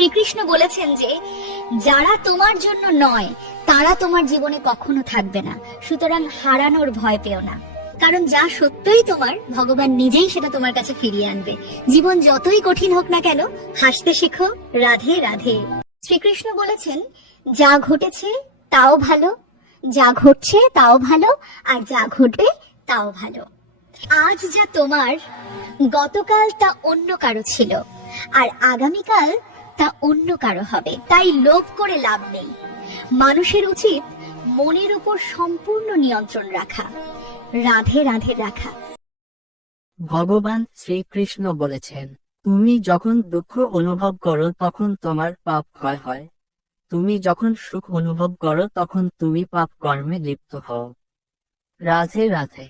শ্রীকৃষ্ণ বলেছেন যে যারা তোমার জন্য নয় তারা তোমার জীবনে কখনো থাকবে না, সুতরাং হারানোর ভয় পেও না, কারণ যা সত্যই তোমার ভগবান নিজেই সেটা তোমার কাছে ফিরিয়ে আনবে। জীবন যতই কঠিন হোক না কেন, হাসতে শেখো। রাধে রাধে। শ্রীকৃষ্ণ বলেছেন যা ঘটেছে তাও ভালো, যা ঘটছে তাও ভালো, আর যা ঘটবে তাও ভালো। আজ যা তোমার, গতকাল তা অন্য কারো ছিল, আর আগামীকাল তা অন্য কারো হবে। তাই লোভ করে লাভ নেই। মানুষের উচিত মনের উপর সম্পূর্ণ নিয়ন্ত্রণ রাখা। রাধে রাধে রাখা। ভগবান শ্রীকৃষ্ণ বলেছেন, তুমি যখন দুঃখ অনুভব করো তখন তোমার পাপ ক্ষয় হয়, তুমি যখন সুখ অনুভব করো তখন তুমি পাপ কর্মে লিপ্ত হও। রাধে রাধে।